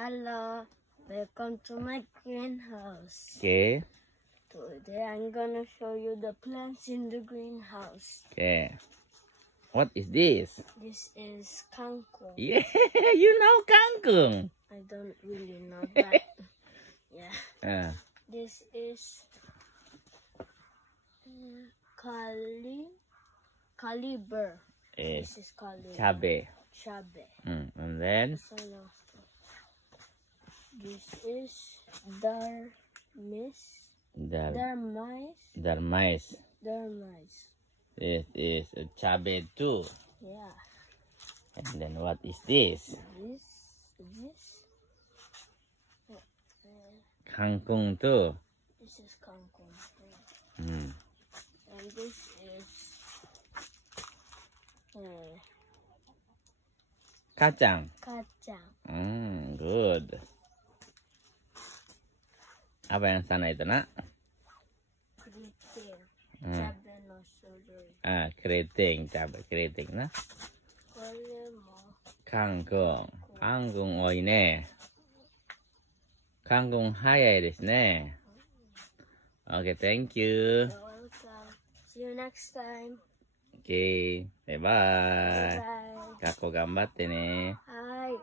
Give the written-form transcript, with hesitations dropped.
Hello, welcome to my greenhouse. Okay. Today I'm gonna show you the plants in the greenhouse. Okay. What is this? This is kangkong. Yeah, you know kangkong. I don't really know that. Yeah. This is caliber. This is caliber. Cabe. Chabe. And then? This is Darmais. This is a cabe too. Yeah. And then what is this? This. Kangkong too. This is kangkong too. And this is kacang. Good. Apa yang sana itu, Nak? Keriting. Cabai keriting, nah. Kangkong. Kangkong, oh ini. Kangkong hayai desu ne. Okay, thank you. You're welcome. See you next time. Okay, bye bye. Bye. 学校頑張ってね。はい。